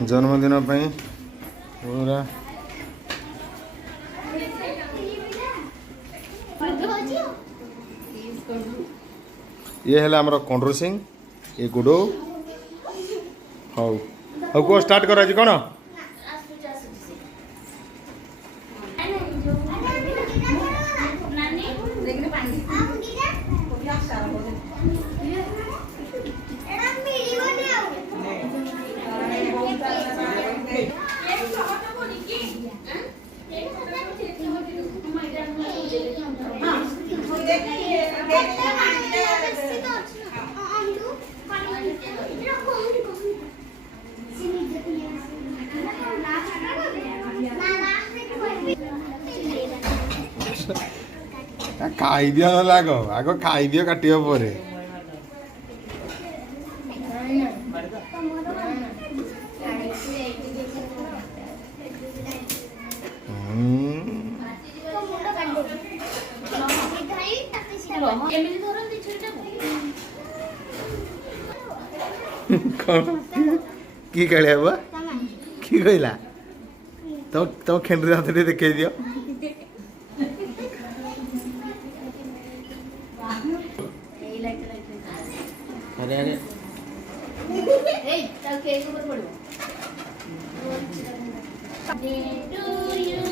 जन्मदिन पूरा ये है आमर कंड्रू सिंह ये गुडो हाउ हाउ को स्टार्ट कर आज कौन खाई दियो ना आग आग खाई दियो काट पर कि कहले बा कि कहला तो खेंडरी हाथ देखे दियो अरे अरे ए चल केक ऊपर पड़ो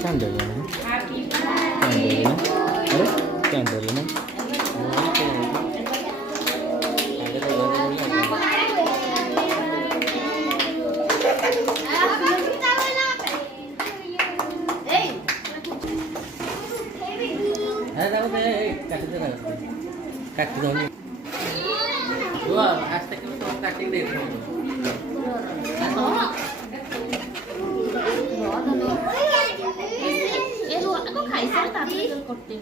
कैंडल है हैप्पी बर्थडे कैंडल है काट दो वो आज तक तो काटिंग दे रहे ये रो को खाई सारे ताते करते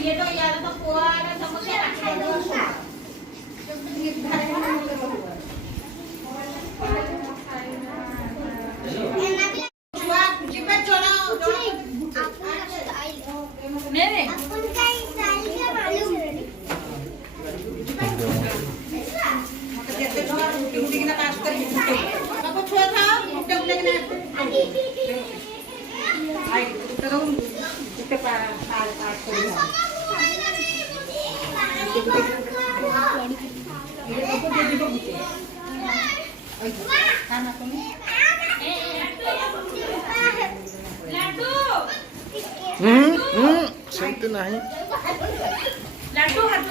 ये तो यार तो पूरा समोसा खाई दो सेमती नहीं लड्डू हाथ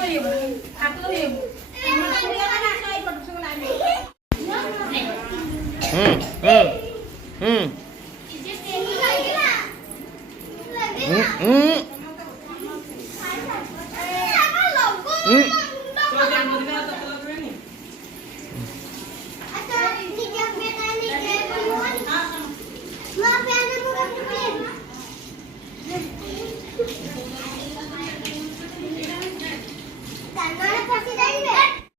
हम्म